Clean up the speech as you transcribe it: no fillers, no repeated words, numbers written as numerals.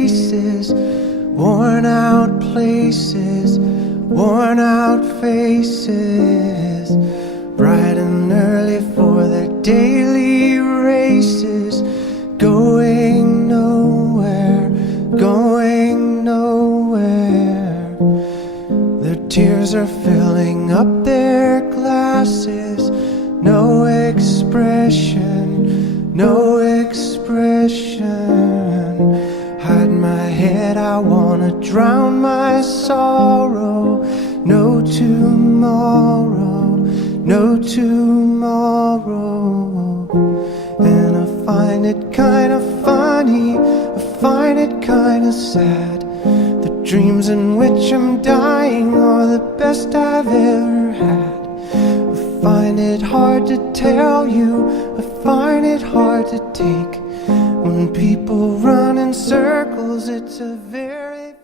faces, worn out places, worn out faces, bright and early for their daily races, going nowhere, going nowhere. Their tears are filling up their glasses, no expression, no expression. Hide my head, I wanna drown my sorrow. No tomorrow, no tomorrow. And I find it kinda funny, I find it kinda sad. The dreams in which I'm dying are the best I've ever had. I find it hard to tell you, I find it hard to take. When people run in circles, it's a very